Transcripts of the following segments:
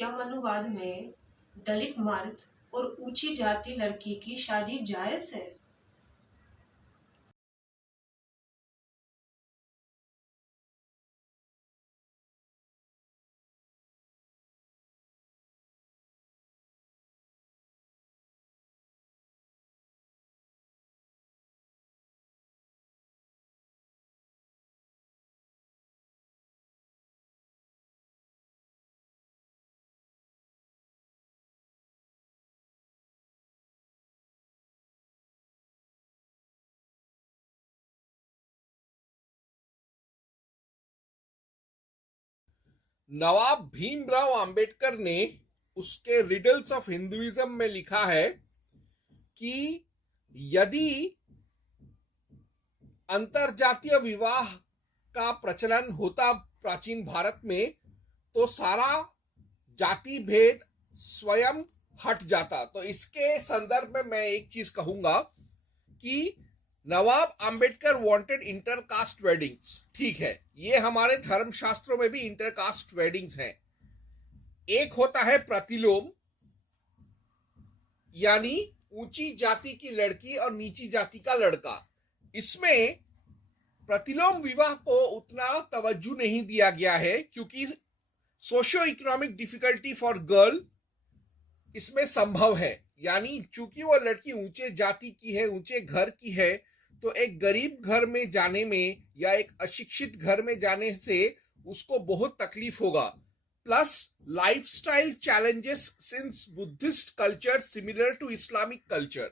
क्या मनुवाद में दलित मर्द और ऊंची जाति लड़की की शादी जायज है? नवाब भीमराव अंबेडकर ने उसके रिडल्स ऑफ हिंदुइज्म में लिखा है कि यदि अंतरजातीय विवाह का प्रचलन होता प्राचीन भारत में तो सारा जाति भेद स्वयं हट जाता। तो इसके संदर्भ में मैं एक चीज कहूंगा कि नवाब अंबेडकर वांटेड इंटरकास्ट वेडिंग्स। ठीक है, ये हमारे धर्मशास्त्रों में भी इंटरकास्ट वेडिंग्स हैं। एक होता है प्रतिलोम, यानी ऊंची जाति की लड़की और नीची जाति का लड़का। इसमें प्रतिलोम विवाह को उतना तवज्जो नहीं दिया गया है क्योंकि socio economic difficulty for girl इसमें संभव है। यानी चूंकि वो लड़की ऊंचे जाति की है, ऊंचे घर की है, तो एक गरीब घर में जाने में या एक अशिक्षित घर में जाने से उसको बहुत तकलीफ होगा। Plus lifestyle challenges since Buddhist culture similar to Islamic culture.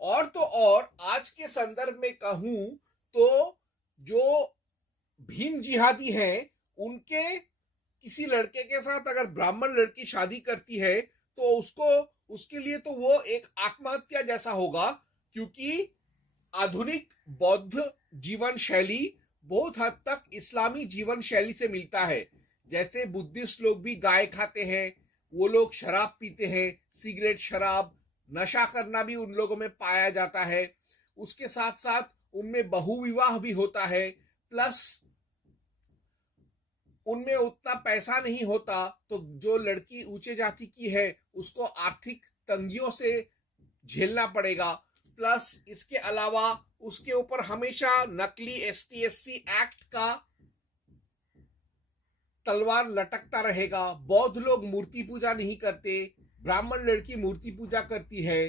और तो और आज के संदर्भ में कहूं तो जो भीम जिहादी हैं उनके किसी लड़के के साथ अगर ब्राह्मण लड़की शादी करती है तो उसके लिए तो वो एक आत्महत्या जैसा होगा, क्योंकि आधुनिक बौद्ध जीवन शैली बहुत हद तक इस्लामी जीवन शैली से मिलता है। जैसे बुद्धिस्ट लोग भी गाय खाते हैं, वो लोग शराब पीते हैं, सिगरेट शराब नशा करना भी उन लोगों में पाया जाता है। उसके साथ साथ उनमें बहुविवाह भी होता है। प्लस उनमें उतना पैसा नहीं होता, तो जो लड़की ऊंचे जाति की है उसको आर्थिक तंगियों से झेलना पड़ेगा। प्लस इसके अलावा उसके ऊपर हमेशा नकली ST/SC एक्ट का तलवार लटकता रहेगा। बौद्ध लोग मूर्ति पूजा नहीं करते, ब्राह्मण लड़की मूर्ति पूजा करती है।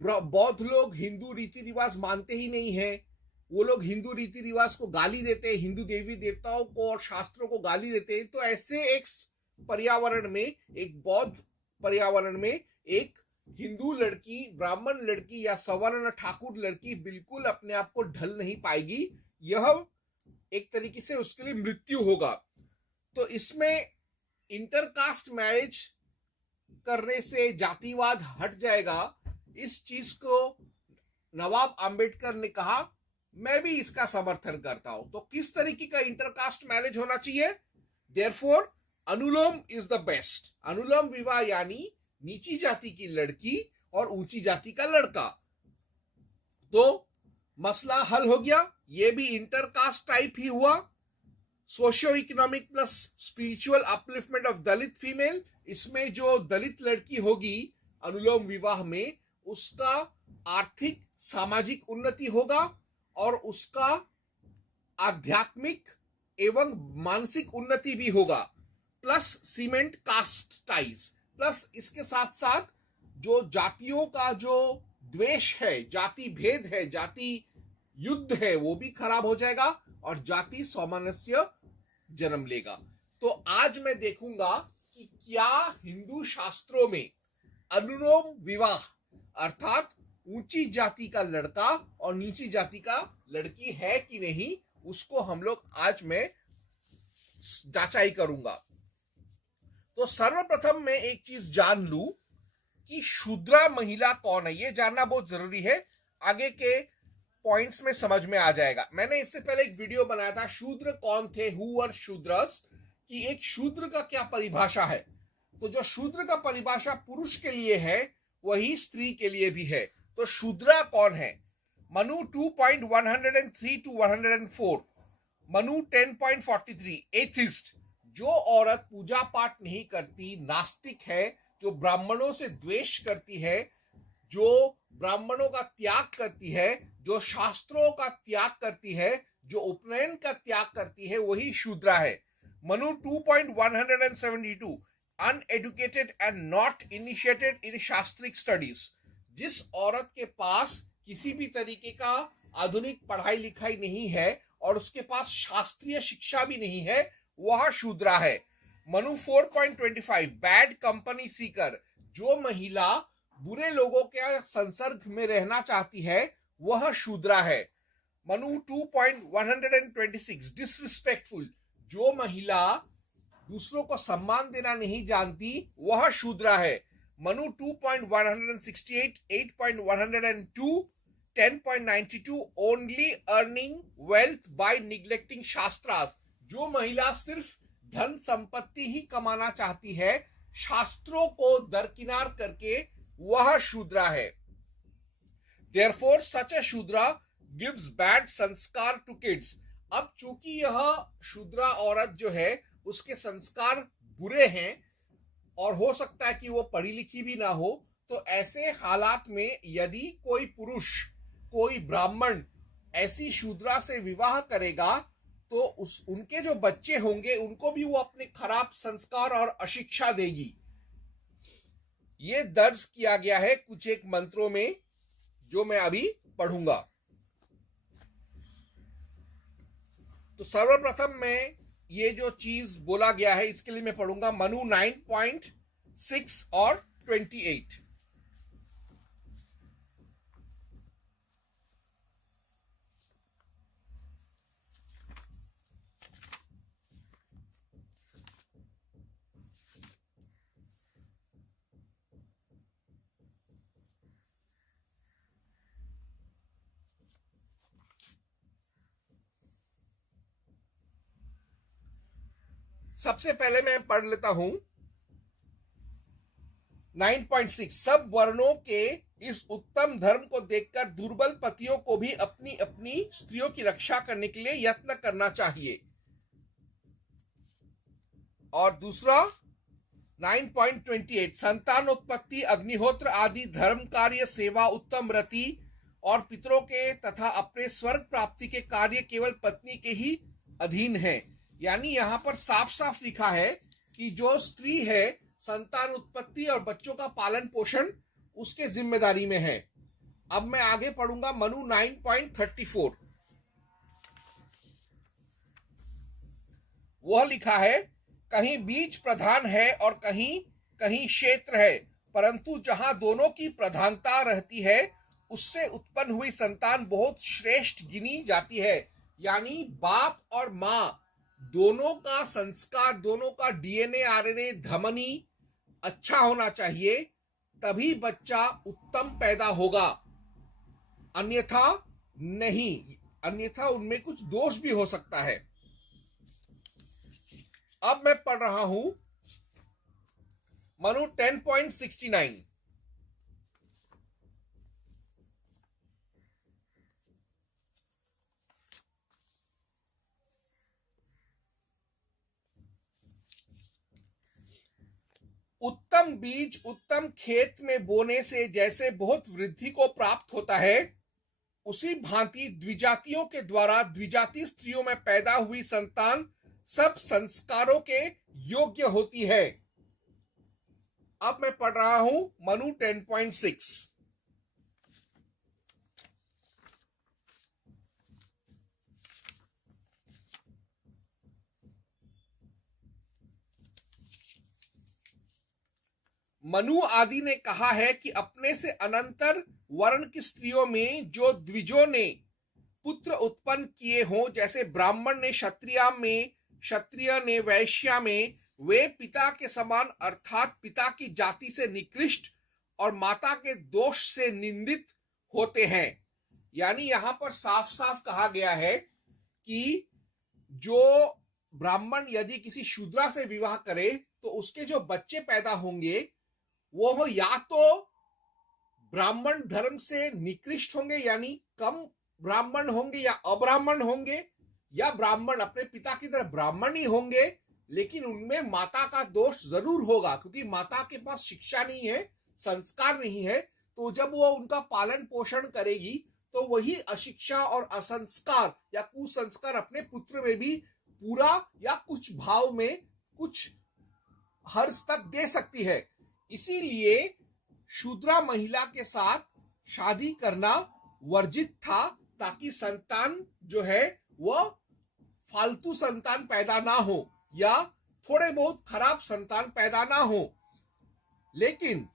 बौद्ध लोग हिंदू रीति रिवाज मानते ही नहीं है, वो लोग हिंदू रीति रिवाज को गाली देते हैं, हिंदू देवी देवताओं को और शास्त्रों को गाली देते हैं। तो ऐसे एक पर्यावरण में, एक बौद्ध पर्यावरण में, एक हिंदू लड़की, ब्राह्मण लड़की या सवर्ण ठाकुर लड़की बिल्कुल अपने आप को ढल नहीं पाएगी। यह एक तरीके से उसके लिए मृत्यु होगा। तो इसमें इंटरकास्ट मैरिज करने से जातिवाद हट जाएगा। इस चीज को नवाब अंबेडकर ने कहा, मैं भी इसका समर्थन करता हूं। तो किस तरीके का इंटरकास्ट मैरिज होना चाहिए? Therefore anulom is the best. अनुलोम विवाह यानी नीची जाति की लड़की और ऊंची जाति का लड़का। तो मसला हल हो गया। ये भी इंटरकास्ट टाइप ही हुआ। Socio economic plus spiritual upliftment of Dalit female. इसमें जो दलित लड़की होगी अनुलोम विवाह में, उसका आर्थिक सामाजिक उन्नति होगा और उसका आध्यात्मिक एवं मानसिक उन्नति भी होगा। प्लस सीमेंट कास्ट टाइज। प्लस इसके साथ साथ जो जातियों का जो द्वेष है, जाति भेद है, जाति युद्ध है, वो भी खराब हो जाएगा और जाति सामंजस्य जन्म लेगा। तो आज मैं देखूंगा कि क्या हिंदू शास्त्रों में अनुलोम विवाह अर्थात ऊंची जाति का लड़का और नीची जाति का लड़की है कि नहीं, उसको हम लोग आज मैं जांचाई करूंगा। तो सर्वप्रथम मैं एक चीज जान लूं कि शूद्रा महिला कौन है। ये जानना बहुत जरूरी है, आगे के पॉइंट्स में समझ में आ जाएगा। मैंने इससे पहले एक वीडियो बनाया था, शूद्र कौन थे, हु वर शूद्रस, कि एक शूद्र का क्या परिभाषा है। तो जो शूद्र का परिभाषा पुरुष के लिए है वही स्त्री के लिए भी है। तो शूद्रा कौन है? मनु 2.103 to 104, मनु 10.43 एथिस्ट, जो औरत पूजा पाठ नहीं करती, नास्तिक है, जो ब्राह्मणों से द्वेष करती है, जो ब्राह्मणों का त्याग करती है, जो शास्त्रों का त्याग करती है, जो उपनयन का त्याग करती है, वही शूद्रा है। Manu 2.172 uneducated and not initiated in shastric studies. जिस औरत के पास किसी भी तरीके का आधुनिक पढ़ाई लिखाई नहीं है और उसके पास शास्त्रीय शिक्षा भी नहीं है, वह शूद्रा है। Manu 4.25 bad company Sikar. जो महिला बुरे लोगों के संसर्ग में रहना चाहती है, वह शूद्रा है। मनु 2.126 डिसरिस्पेक्टफुल। जो महिला दूसरों को सम्मान देना नहीं जानती, वह शूद्रा है। Manu 2.168 8.102 10.92 only earning wealth by neglecting shastras. जो महिला सिर्फ धन संपत्ति ही कमाना चाहती है, शास्त्रों को दरकिनार करके, वह शूद्रा है। Therefore, such a शूद्रा gives bad संस्कार to kids। अब चूंकि यह शूद्रा औरत जो है, उसके संस्कार बुरे हैं और हो सकता है कि वो पढ़ी लिखी भी ना हो, तो ऐसे हालात में यदि कोई पुरुष, कोई ब्राह्मण ऐसी शूद्रा से विवाह करेगा, तो उनके जो बच्चे होंगे उनको भी वो अपने खराब संस्कार और अशिक्षा देगी। ये दर्ज किया गया है कुछ एक मंत्रों में, जो मैं अभी पढ़ूंगा। तो सर्वप्रथम मैं ये जो चीज बोला गया है, इसके लिए मैं पढ़ूंगा मनु 9.6 और 28। सबसे पहले मैं पढ़ लेता हूं 9.6। सब वर्णों के इस उत्तम धर्म को देखकर दुर्बल पतियों को भी अपनी अपनी स्त्रियों की रक्षा करने के लिए यत्न करना चाहिए। और दूसरा 9.28 संतानोत्पत्ति, अग्निहोत्र आदि धर्म कार्य, सेवा, उत्तम रति और पितरों के तथा अपने स्वर्ग प्राप्ति के कार्य केवल पत्नी के ही अधीन है। यानी यहां पर साफ साफ लिखा है कि जो स्त्री है, संतान उत्पत्ति और बच्चों का पालन पोषण उसके जिम्मेदारी में है। अब मैं आगे पढ़ूंगा मनु 9.34। वह लिखा है, कहीं बीज प्रधान है और कहीं कहीं क्षेत्र है, परंतु जहां दोनों की प्रधानता रहती है, उससे उत्पन्न हुई संतान बहुत श्रेष्ठ गिनी जाती है। यानी बाप और मां दोनों का संस्कार, दोनों का डीएनए, आरएनए, धमनी अच्छा होना चाहिए, तभी बच्चा उत्तम पैदा होगा, अन्यथा नहीं, अन्यथा उनमें कुछ दोष भी हो सकता है। अब मैं पढ़ रहा हूं मनु 10.69। उत्तम बीज उत्तम खेत में बोने से जैसे बहुत वृद्धि को प्राप्त होता है, उसी भांति द्विजातियों के द्वारा द्विजाति स्त्रियों में पैदा हुई संतान सब संस्कारों के योग्य होती है। अब मैं पढ़ रहा हूं मनु 10.6। मनु आदि ने कहा है कि अपने से अनंतर वर्ण की स्त्रियों में जो द्विजों ने पुत्र उत्पन्न किए हों, जैसे ब्राह्मण ने क्षत्रिया में, क्षत्रिय ने वैश्या में, वे पिता के समान अर्थात पिता की जाति से निकृष्ट और माता के दोष से निंदित होते हैं। यानी यहां पर साफ साफ कहा गया है कि जो ब्राह्मण यदि किसी शूद्रा से विवाह करे, तो उसके जो बच्चे पैदा होंगे वो या तो ब्राह्मण धर्म से निकृष्ट होंगे, यानी कम ब्राह्मण होंगे, या अब्राह्मण होंगे, या ब्राह्मण अपने पिता की तरह ब्राह्मण ही होंगे, लेकिन उनमें माता का दोष जरूर होगा, क्योंकि माता के पास शिक्षा नहीं है, संस्कार नहीं है। तो जब वो उनका पालन पोषण करेगी तो वही अशिक्षा और असंस्कार या कुसंस्कार अपने पुत्र में भी पूरा या कुछ भाव में कुछ हर्ष तक दे सकती है। इसीलिए शूद्रा महिला के साथ शादी करना वर्जित था, ताकि संतान जो है वह फालतू संतान पैदा ना हो या थोड़े बहुत खराब संतान पैदा ना हो। लेकिन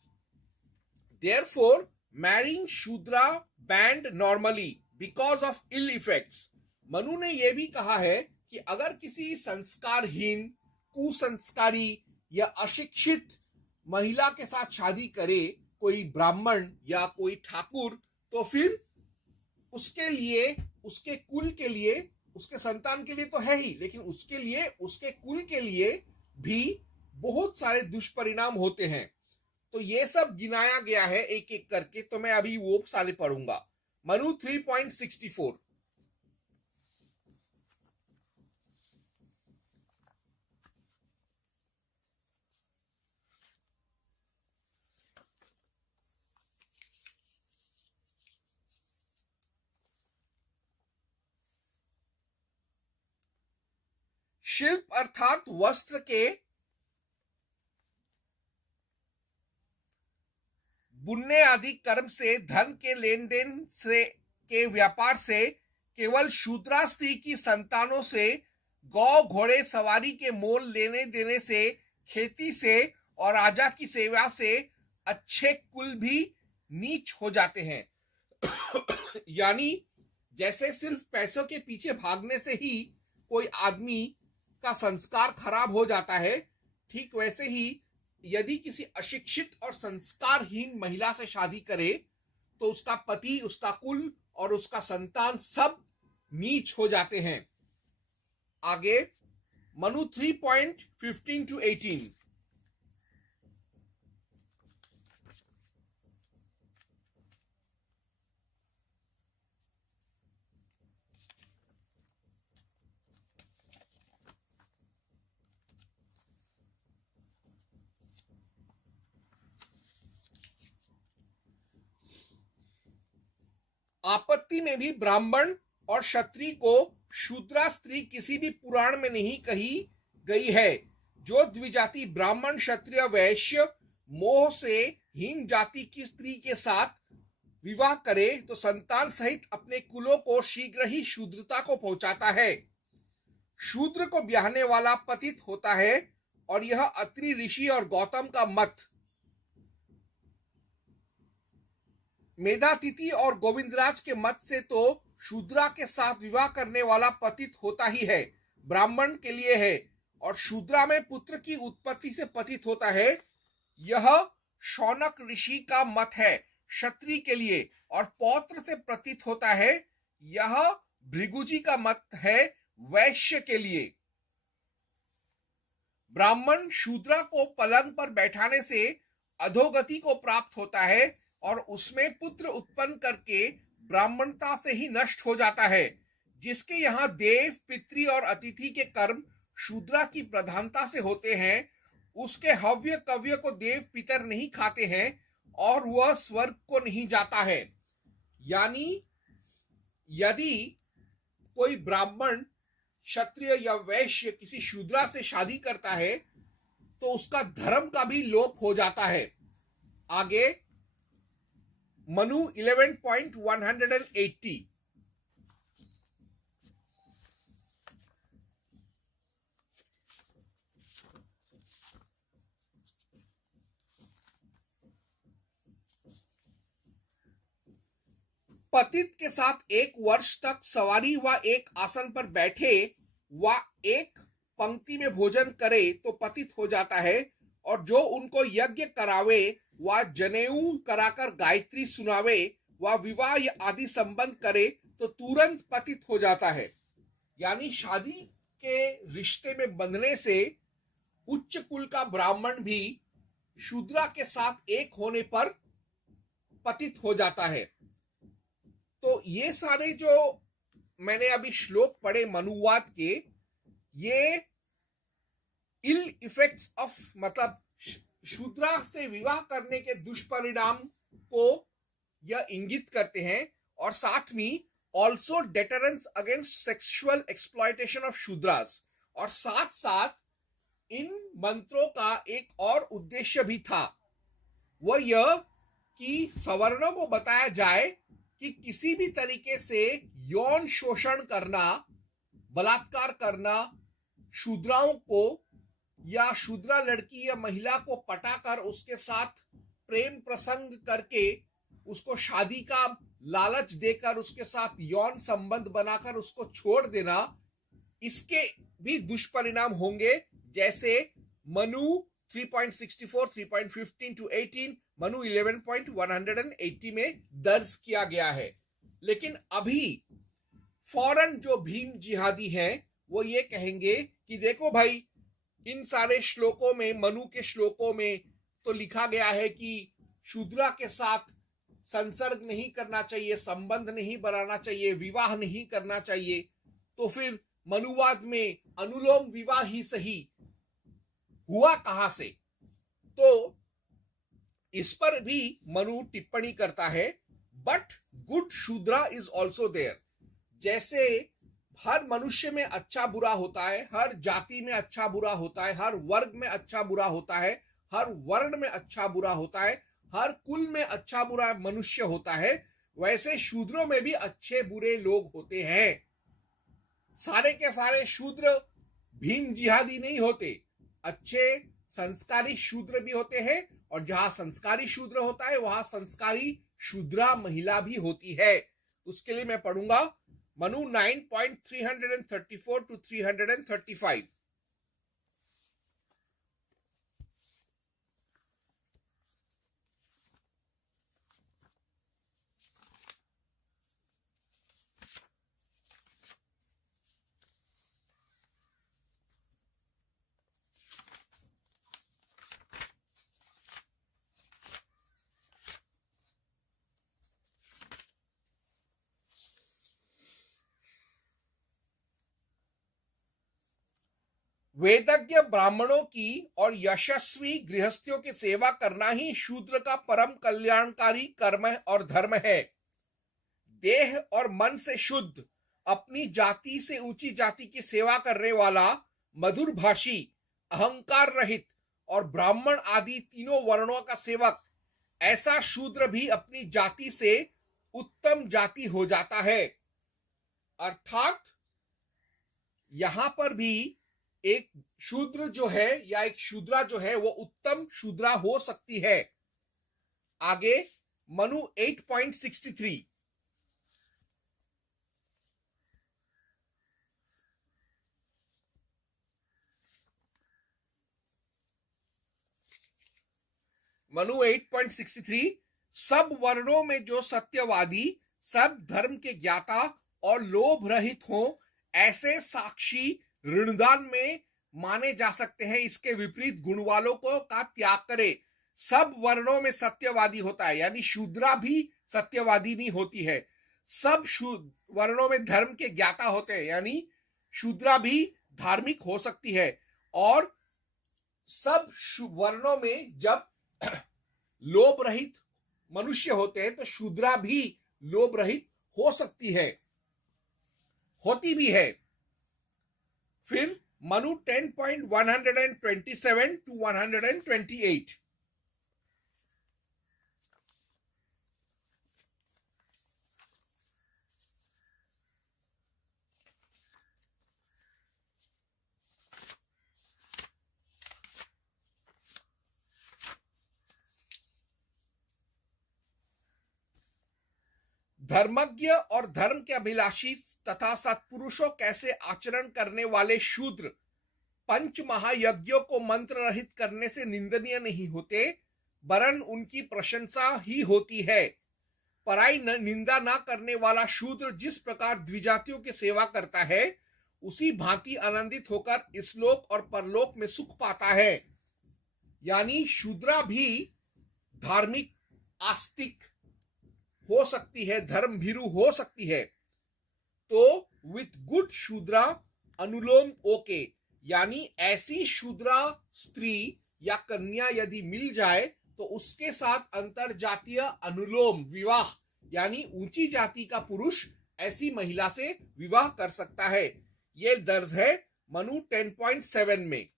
therefore marrying शूद्रा banned normally because of ill effects। Manu ने यह भी कहा है कि अगर किसी संस्कारहीन, कुसंस्कारी या अशिक्षित महिला के साथ शादी करे कोई ब्राह्मण या कोई ठाकुर, तो फिर उसके लिए, उसके कुल के लिए, उसके संतान के लिए तो है ही, लेकिन उसके लिए, उसके कुल के लिए भी बहुत सारे दुष्परिणाम होते हैं। तो ये सब गिनाया गया है एक एक करके, तो मैं अभी वो सारे पढ़ूंगा। मनु 3.64। शिल्प अर्थात वस्त्र के बुनने आदि कर्म से, धन के लेन देन से, के व्यापार से, केवल शूद्रा स्त्री की संतानों से, गौ घोड़े सवारी के मोल लेने देने से, खेती से और राजा की सेवा से अच्छे कुल भी नीच हो जाते हैं। यानी जैसे सिर्फ पैसों के पीछे भागने से ही कोई आदमी का संस्कार खराब हो जाता है, ठीक वैसे ही यदि किसी अशिक्षित और संस्कारहीन महिला से शादी करे तो उसका पति, उसका कुल और उसका संतान सब नीच हो जाते हैं। आगे मनु 3.15 to 18। आपत्ति में भी ब्राह्मण और क्षत्रिय को शूद्रा स्त्री किसी भी पुराण में नहीं कही गई है। जो द्विजाति ब्राह्मण, क्षत्रिय, वैश्य मोह से हीन जाति की स्त्री के साथ विवाह करे तो संतान सहित अपने कुलों को शीघ्र ही शूद्रता को पहुंचाता है। शूद्र को ब्याहने वाला पतित होता है, और यह अत्रि ऋषि और गौतम का मत। मेधातिथि और गोविंदराज के मत से तो शूद्रा के साथ विवाह करने वाला पतित होता ही है, ब्राह्मण के लिए है, और शूद्रा में पुत्र की उत्पत्ति से पतित होता है, यह शौनक ऋषि का मत है क्षत्रिय के लिए, और पौत्र से पतित होता है, यह भृगुजी का मत है वैश्य के लिए। ब्राह्मण शूद्रा को पलंग पर बैठाने से अधोगति को प्राप्त होता है और उसमें पुत्र उत्पन्न करके ब्राह्मणता से ही नष्ट हो जाता है। जिसके यहाँ देव, पितृ और अतिथि के कर्म शूद्रा की प्रधानता से होते हैं, उसके हव्य कव्य को देव पितर नहीं खाते हैं और वह स्वर्ग को नहीं जाता है। यानी यदि कोई ब्राह्मण, क्षत्रिय या वैश्य किसी शूद्रा से शादी करता है तो उसका धर्म का भी लोप हो जाता है। आगे मनु 11.180। पतित के साथ एक वर्ष तक सवारी व एक आसन पर बैठे व एक पंक्ति में भोजन करे तो पतित हो जाता है, और जो उनको यज्ञ करावे व जनेऊ कराकर गायत्री सुनावे व विवाह आदि संबंध करे तो तुरंत पतित हो जाता है। यानी शादी के रिश्ते में बंधने से उच्च कुल का ब्राह्मण भी शूद्रा के साथ एक होने पर पतित हो जाता है। तो ये सारे जो मैंने अभी श्लोक पढ़े मनुवाद के, ये इल इफेक्ट्स ऑफ, मतलब शूद्रा से विवाह करने के दुष्परिणाम को यह इंगित करते हैं, और साथ में also deterrence against sexual exploitation of Shudras. और साथ साथ इन मंत्रों का एक और उद्देश्य भी था, वह यह कि सवर्णों को बताया जाए कि किसी भी तरीके से यौन शोषण करना, बलात्कार करना, शूद्राओं को या शूद्रा लड़की या महिला को पटाकर उसके साथ प्रेम प्रसंग करके उसको शादी का लालच देकर उसके साथ यौन संबंध बनाकर उसको छोड़ देना, इसके भी दुष्परिणाम होंगे, जैसे मनु 3.64, 3.15 to 18, मनु 11.180 में दर्ज किया गया है। लेकिन अभी फौरन जो भीम जिहादी हैं वो ये कहेंगे कि देखो भाई, इन सारे श्लोकों में, मनु के श्लोकों में तो लिखा गया है कि शूद्रा के साथ संसर्ग नहीं करना चाहिए, संबंध नहीं बनाना चाहिए, विवाह नहीं करना चाहिए, तो फिर मनुवाद में अनुलोम विवाह ही सही हुआ कहां से? तो इस पर भी मनु टिप्पणी करता है, but good shudra is also there. जैसे हर मनुष्य में अच्छा बुरा होता है, हर जाति में अच्छा बुरा होता है, हर वर्ग में अच्छा बुरा होता है, हर वर्ण में अच्छा बुरा होता है, हर कुल में अच्छा बुरा मनुष्य होता है, वैसे शूद्रों में भी अच्छे बुरे लोग होते हैं। सारे के सारे शूद्र भीम जिहादी नहीं होते, अच्छे संस्कारी शूद्र भी होते हैं, और जहां संस्कारी शूद्र होता है वहां संस्कारी शूद्रा महिला भी होती है। उसके लिए मैं पढ़ूंगा मनु 9.334 to 335। वेदज्ञ ब्राह्मणों की और यशस्वी गृहस्थियों की सेवा करना ही शूद्र का परम कल्याणकारी कर्म और धर्म है। देह और मन से शुद्ध, अपनी जाति से ऊंची जाति की सेवा करने वाला, मधुर भाषी, अहंकार रहित और ब्राह्मण आदि तीनों वर्णों का सेवक, ऐसा शूद्र भी अपनी जाति से उत्तम जाति हो जाता है। अर्थात यहां पर भी एक शूद्र जो है या एक शूद्रा जो है वो उत्तम शूद्रा हो सकती है। आगे मनु 8.63, मनु 8.63, सब वर्णों में जो सत्यवादी, सब धर्म के ज्ञाता और लोभ रहित हो, ऐसे साक्षी ऋणदान में माने जा सकते हैं। इसके विपरीत गुण वालों को का त्याग करे। सब वर्णों में सत्यवादी होता है, यानी शूद्रा भी सत्यवादी नहीं होती है। सब वर्णों में धर्म के ज्ञाता होते हैं, यानी शूद्रा भी धार्मिक हो सकती है। और सब वर्णों में जब लोभ रहित मनुष्य होते हैं तो शूद्रा भी लोभ रहित हो सकती है, होती भी है। फिर मनु 10.127 to 128, धर्मज्ञ और धर्म के अभिलाषी तथा सत्पुरुषों कैसे आचरण करने वाले शूद्र पंच महायज्ञों को मंत्र रहित करने से निंदनीय नहीं होते, वरन उनकी प्रशंसा ही होती है। पराई निंदा ना करने वाला शूद्र जिस प्रकार द्विजातियों की सेवा करता है, उसी भांति आनंदित होकर इसलोक और परलोक में सुख पाता है। यानी शूद्रा भी धार्मिक, आस्तिक हो सकती है, धर्म भीरु हो सकती है। तो विथ गुड शूद्रा अनुलोम ओके, यानी ऐसी शूद्रा स्त्री या कन्या यदि मिल जाए तो उसके साथ अंतर जातीय अनुलोम विवाह यानी ऊंची जाति का पुरुष ऐसी महिला से विवाह कर सकता है। यह दर्ज है मनु 10.7 में।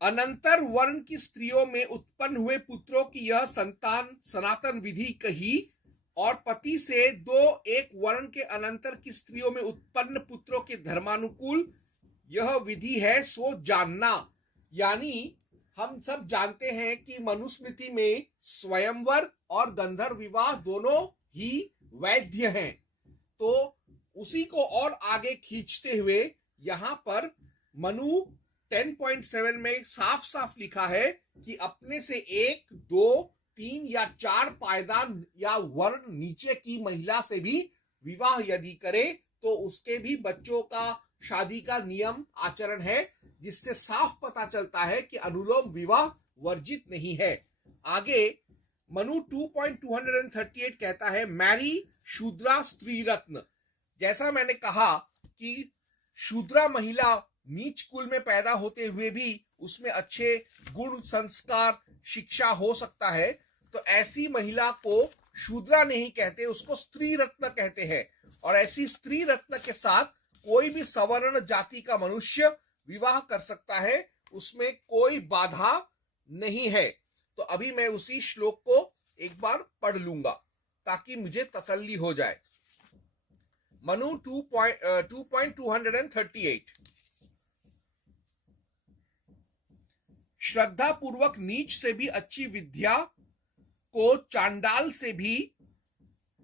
अनंतर वर्ण की स्त्रियों में उत्पन्न हुए पुत्रों की यह संतान सनातन विधि कही और पति से दो एक वर्ण के अनंतर की स्त्रियों में उत्पन्न पुत्रों के धर्मानुकूल यह विधि है सो जानना। यानी हम सब जानते हैं कि मनुस्मृति में स्वयंवर और गंधर्व विवाह दोनों ही वैध हैं, तो उसी को और आगे खींचते हुए यहां पर मनु 10.7 में साफ साफ लिखा है कि अपने से एक, दो, तीन या चार पायदान या वर्ण नीचे की महिला से भी विवाह यदि करे तो उसके भी बच्चों का शादी का नियम आचरण है, जिससे साफ पता चलता है कि अनुलोम विवाह वर्जित नहीं है। आगे मनु 2.238 कहता है मैरी शूद्रा स्त्री रत्न। जैसा मैंने कहा कि शूद्रा महिला नीच कुल में पैदा होते हुए भी उसमें अच्छे गुण संस्कार शिक्षा हो सकता है, तो ऐसी महिला को शूद्रा नहीं कहते, उसको स्त्री रत्न कहते हैं। और ऐसी स्त्री रत्न के साथ कोई भी सवर्ण जाति का मनुष्य विवाह कर सकता है, उसमें कोई बाधा नहीं है। तो अभी मैं उसी श्लोक को एक बार पढ़ लूंगा ताकि मुझे तसल्ली हो जाए। मनु 2.238 श्रद्धा पूर्वक नीच से भी अच्छी विद्या को, चांडाल से भी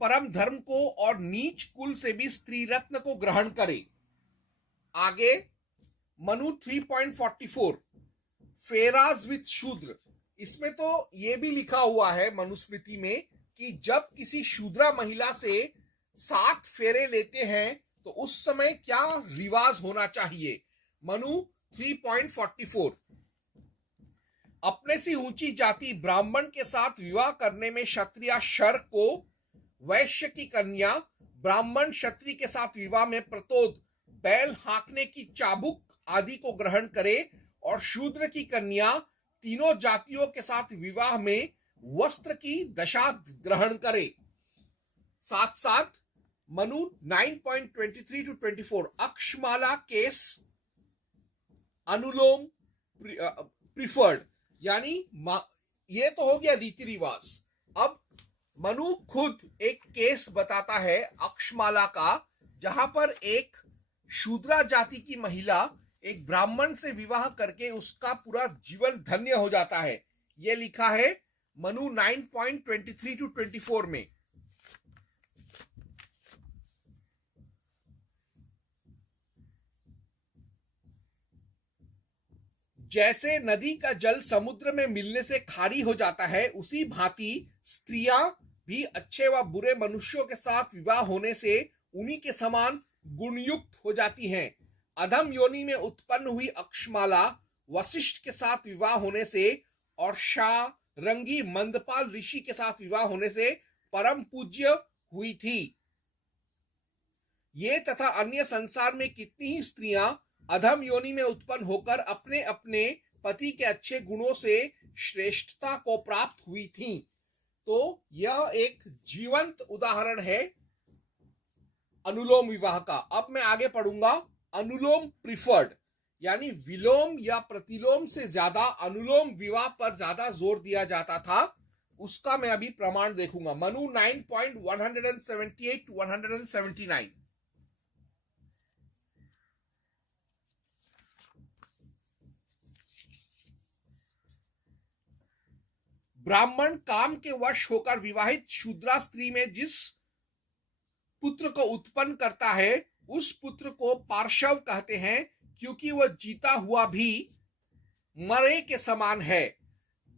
परम धर्म को और नीच कुल से भी स्त्री रत्न को ग्रहण करे। आगे मनु 3.44 फेराज विथ शूद्र। इसमें तो यह भी लिखा हुआ है मनुस्मृति में कि जब किसी शूद्रा महिला से 7 फेरे लेते हैं तो उस समय क्या रिवाज होना चाहिए। मनु 3.44 अपने से ऊंची जाति ब्राह्मण के साथ विवाह करने में क्षत्रिय शर को, वैश्य की कन्या ब्राह्मण क्षत्रिय के साथ विवाह में प्रतोद बैल हाँकने की चाबुक आदि को ग्रहण करे और शूद्र की कन्या तीनों जातियों के साथ विवाह में वस्त्र की दशा ग्रहण करे। साथ साथ मनु 9.23-24 अक्षमाला केस अनुलोम प्रिफर्ड, यानी ये तो हो गया रीति रिवाज। अब मनु खुद एक केस बताता है अक्षमाला का, जहां पर एक शूद्रा जाति की महिला एक ब्राह्मण से विवाह करके उसका पूरा जीवन धन्य हो जाता है। यह लिखा है मनु 9.23-24 में। जैसे नदी का जल समुद्र में मिलने से खारी हो जाता है, उसी भांति स्त्रियां भी अच्छे व बुरे मनुष्यों के साथ विवाह होने से उन्हीं के समान गुणयुक्त हो जाती हैं। अधम योनि में उत्पन्न हुई अक्षमाला वशिष्ठ के साथ विवाह होने से और शारंगी मंदपाल ऋषि के साथ विवाह होने से परम पूज्य हुई थी। ये तथा अन्य संसार में कितनी ही स्त्रियां अधम योनि में उत्पन्न होकर अपने अपने पति के अच्छे गुणों से श्रेष्ठता को प्राप्त हुई थीं। तो यह एक जीवंत उदाहरण है अनुलोम विवाह का। अब मैं आगे पढ़ूंगा अनुलोम प्रिफर्ड, यानी विलोम या प्रतिलोम से ज्यादा अनुलोम विवाह पर ज्यादा जोर दिया जाता था, उसका मैं अभी प्रमाण देखूंगा। मनु 9.178-179 ब्राह्मण काम के वश होकर विवाहित शूद्रा स्त्री में जिस पुत्र को उत्पन्न करता है उस पुत्र को पार्श्व कहते हैं, क्योंकि वह जीता हुआ भी मरे के समान है।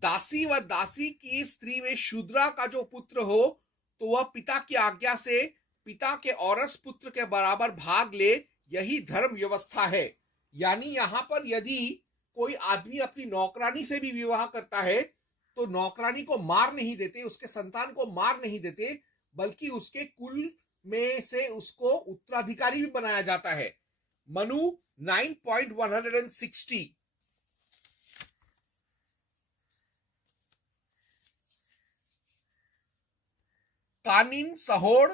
दासी व दासी की स्त्री में शूद्रा का जो पुत्र हो तो वह पिता की आज्ञा से पिता के औरस पुत्र के बराबर भाग ले, यही धर्म व्यवस्था है। यानी यहां पर यदि कोई आदमी अपनी नौकरानी से भी विवाह करता है तो नौकरानी को मार नहीं देते, उसके संतान को मार नहीं देते, बल्कि उसके कुल में से उसको उत्तराधिकारी भी बनाया जाता है। मनु 9.160। कानिन, सहोड़,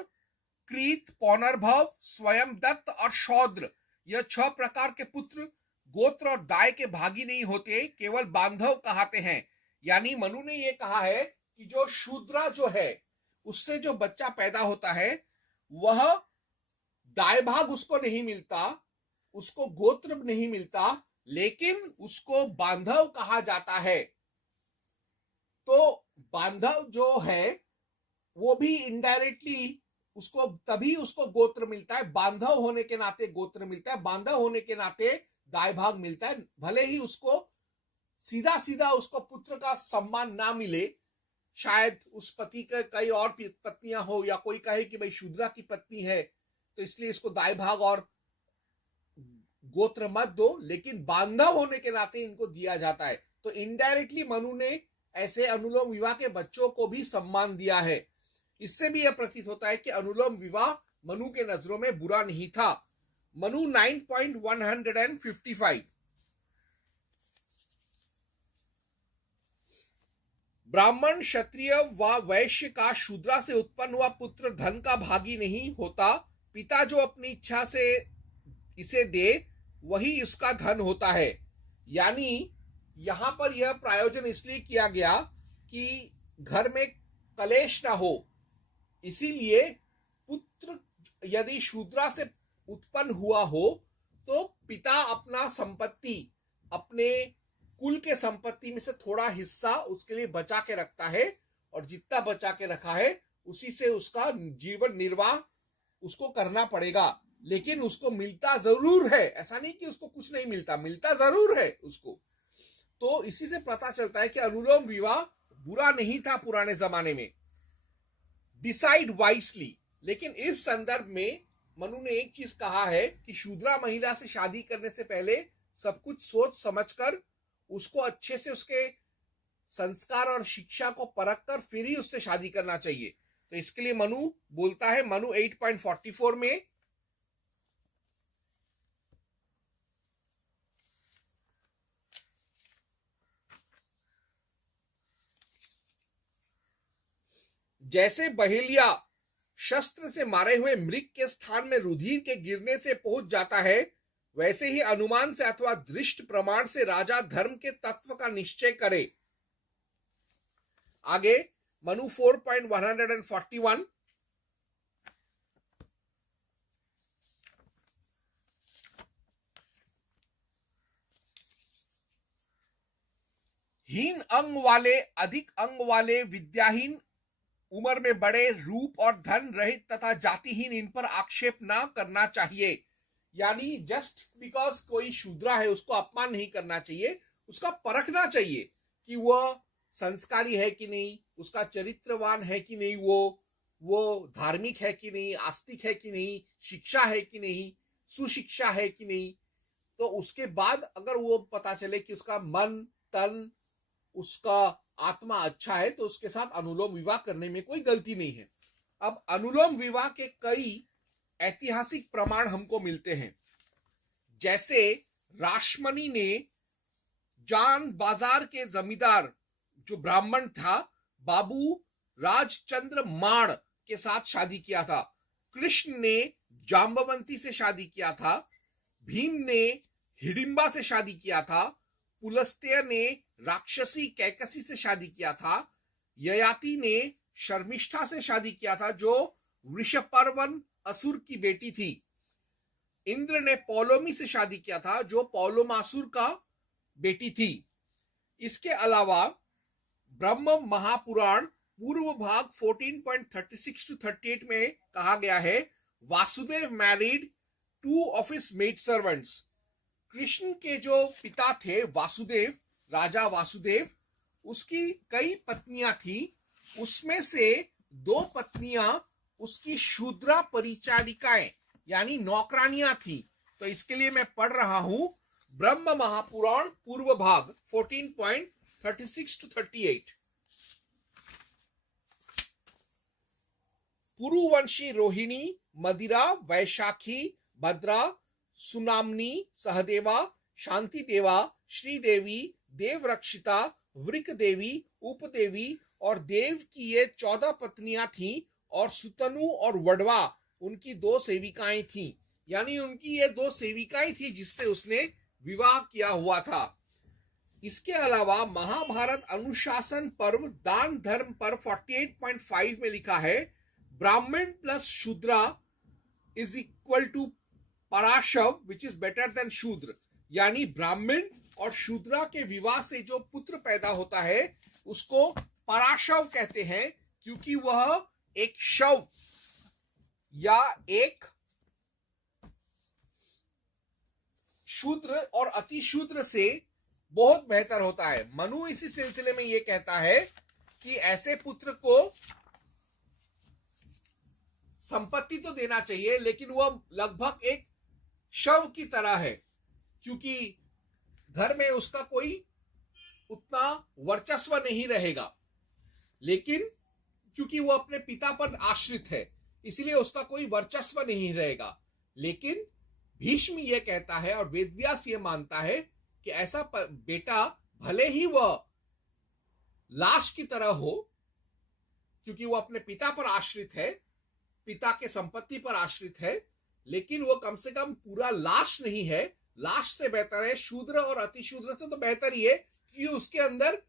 क्रीत, पौनर्भव, स्वयं दत्त और शौद्र, यह 6 प्रकार के पुत्र गोत्र और दाय के भागी नहीं होते, केवल बांधव कहाते हैं। यानी मनु ने यह कहा है कि जो शूद्रा जो है उससे जो बच्चा पैदा होता है वह दाय भाग उसको नहीं मिलता, उसको गोत्र नहीं मिलता, लेकिन उसको बांधव कहा जाता है। तो बांधव जो है वो भी इनडायरेक्टली उसको तभी उसको गोत्र मिलता है, बांधव होने के नाते गोत्र मिलता है, बांधव होने के नाते दाय भाग मिलता है। भले ही उसको सीधा सीधा उसको पुत्र का सम्मान ना मिले, शायद उस पति के कई और पत्नियां हो, या कोई कहे कि भाई शूद्रा की पत्नी है तो इसलिए इसको दाय भाग और गोत्र मत दो, लेकिन बांधव होने के नाते इनको दिया जाता है। तो इनडायरेक्टली मनु ने ऐसे अनुलोम विवाह के बच्चों को भी सम्मान दिया है। इससे भी यह प्रतीत होता है कि अनुलोम विवाह मनु के नजरों में बुरा नहीं था। मनु 9.155। ब्राह्मण, क्षत्रिय व वैश्य का शूद्रा से उत्पन्न हुआ पुत्र धन का भागी नहीं होता, पिता जो अपनी इच्छा से इसे दे वही इसका धन होता है। यानी यहां पर यह प्रायोजन इसलिए किया गया कि घर में कलेश ना हो, इसीलिए पुत्र यदि शूद्रा से उत्पन्न हुआ हो तो पिता अपना संपत्ति, अपने कुल के संपत्ति में से थोड़ा हिस्सा उसके लिए बचा के रखता है, और जितना बचा के रखा है उसी से उसका जीवन निर्वाह उसको करना पड़ेगा। लेकिन उसको मिलता जरूर है, ऐसा नहीं कि उसको कुछ नहीं मिलता, मिलता जरूर है उसको। तो इसी से पता चलता है कि अनुलोम विवाह बुरा नहीं था पुराने जमाने में। Decide wisely. लेकिन इस संदर्भ में मनु ने एक चीज कहा है कि शूद्रा महिला से शादी करने से पहले सब कुछ सोच समझकर उसको अच्छे से उसके संस्कार और शिक्षा को परख कर फिर ही उससे शादी करना चाहिए। तो इसके लिए मनु बोलता है, मनु 8.44 में, जैसे बहेलिया शस्त्र से मारे हुए मृग के स्थान में रुधिर के गिरने से पहुंच जाता है, वैसे ही अनुमान से अथवा दृष्ट प्रमाण से राजा धर्म के तत्व का निश्चय करे। आगे मनु 4.141। हीन अंग वाले, अधिक अंग वाले, विद्याहीन, उम्र में बड़े, रूप और धन रहित तथा जातिहीन, इन पर आक्षेप ना करना चाहिए। यानी जस्ट बिकॉज कोई शूद्रा है उसको अपमान नहीं करना चाहिए, उसका परखना चाहिए कि वह संस्कारी है कि नहीं, उसका चरित्रवान है कि नहीं, वो धार्मिक है कि नहीं, आस्तिक है कि नहीं, शिक्षा है कि नहीं, सुशिक्षा है कि नहीं। तो उसके बाद अगर वो पता चले कि उसका मन तन उसका आत्मा अच्छा है तो उसके साथ अनुलोम विवाह करने में कोई गलती नहीं है। अब अनुलोम विवाह के कई ऐतिहासिक प्रमाण हमको मिलते हैं। जैसे राशमणि ने जान बाजार के जमींदार जो ब्राह्मण था बाबू राजचंद्र माण के साथ शादी किया था। कृष्ण ने जाम्बवंती से शादी किया था। भीम ने हिडिंबा से शादी किया था। पुलस्त्य ने राक्षसी कैकसी से शादी किया था। ययाति ने शर्मिष्ठा से शादी किया था जो वृषपर्वन असुर की बेटी थी। इंद्र ने पौलोमी से शादी किया था जो पौलोमासुर का बेटी थी। इसके अलावा ब्रह्म महापुराण पूर्व भाग 14.36 to 38 में कहा गया है, Vasudev married 2 of his maid servants। Krishna के जो पिता थे वासुदेव, राजा वासुदेव, उसकी कई पत्नियां थी, उसमें से 2 पत्नियां उसकी शूद्रा परिचारिकाएं यानी नौकरानियां थी। तो इसके लिए मैं पढ़ रहा हूं, ब्रह्म महापुराण पूर्व भाग 14.36 to 38। पुरुवंशी रोहिणी, मदिरा, वैशाखी, भद्रा, सुनामनी, सहदेवा, शांति देवा, श्रीदेवी, देवरक्षिता, वृक देवी, उपदेवी और देव की ये 14 पत्नियां थीं और सुतनु और वडवा उनकी 2 सेविकाएं थीं। यानी उनकी ये 2 सेविकाएं थी जिससे उसने विवाह किया हुआ था। इसके अलावा महाभारत अनुशासन पर्व दान धर्म पर्व 48.5 में लिखा है, Brahmin plus shudra is equal to parashav which is better than shudra. यानी ब्राह्मण और शूद्रा के विवाह से जो पुत्र पैदा होता है उसको पराशव कहते हैं, क्योंकि वह एक शव या एक शूद्र और अति शूद्र से बहुत बेहतर होता है। मनु इसी सिलसिले में यह कहता है कि ऐसे पुत्र को संपत्ति तो देना चाहिए, लेकिन वह लगभग एक शव की तरह है, क्योंकि घर में उसका कोई उतना वर्चस्व नहीं रहेगा। लेकिन क्योंकि वो अपने पिता पर आश्रित है, इसलिए उसका कोई वर्चस्व नहीं रहेगा। लेकिन भीष्म यह कहता है और वेदव्यास यह मानता है कि ऐसा बेटा भले ही वह लाश की तरह हो, क्योंकि वो अपने पिता पर आश्रित है, पिता के संपत्ति पर आश्रित है, लेकिन वो कम से कम पूरा लाश नहीं है। लाश से बेहतर है, शूद्र और अति शूद्र से तो बेहतर ही है, क्योंकि उसके अंदर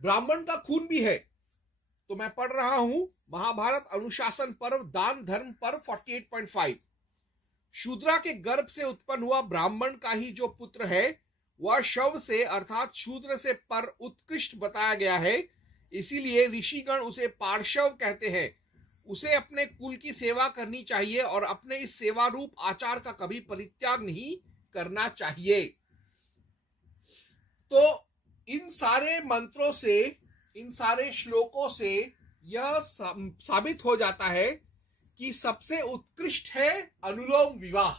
ब्राह्मण का खून भी है। तो मैं पढ़ रहा हूं महाभारत अनुशासन पर्व दान धर्म पर्व 48.5। शूद्रा के गर्भ से उत्पन्न हुआ ब्राह्मण का ही जो पुत्र है वह शव से अर्थात शूद्र से पर उत्कृष्ट बताया गया है, इसीलिए ऋषिगण उसे पार्श्व कहते हैं। उसे अपने कुल की सेवा करनी चाहिए और अपने इस सेवा रूप आचार का कभी परित्याग नहीं करना चाहिए। तो इन सारे मंत्रों से, इन सारे श्लोकों से यह साबित हो जाता है कि सबसे उत्कृष्ट है अनुलोम विवाह,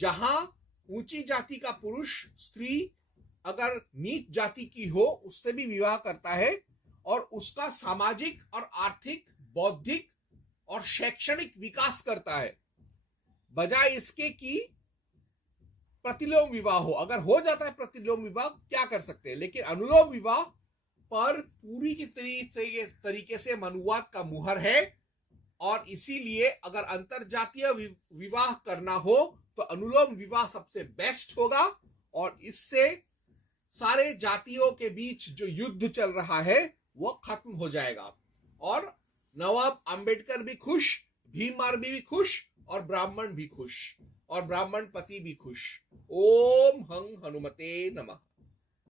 जहां ऊंची जाति का पुरुष स्त्री अगर नीच जाति की हो उससे भी विवाह करता है और उसका सामाजिक और आर्थिक, बौद्धिक और शैक्षणिक विकास करता है, बजाय इसके कि प्रतिलोम विवाह हो। अगर हो जाता है प्रतिलोम विवाह क्या कर सकते हैं, लेकिन अनुलोम विवाह पर पूरी की तरीके से मनुवाद का मुहर है और इसीलिए अगर अंतरजातीय विवाह करना हो तो अनुलोम विवाह सबसे बेस्ट होगा और इससे सारे जातियों के बीच जो युद्ध चल रहा है वो खत्म हो जाएगा और नवाब अंबेडकर भी खुश, भीम आर्मी भी खुश और ब्राह्मण भी खुश और ब्राह्मण पति भी खुश। ओम हं हनुमते नमः।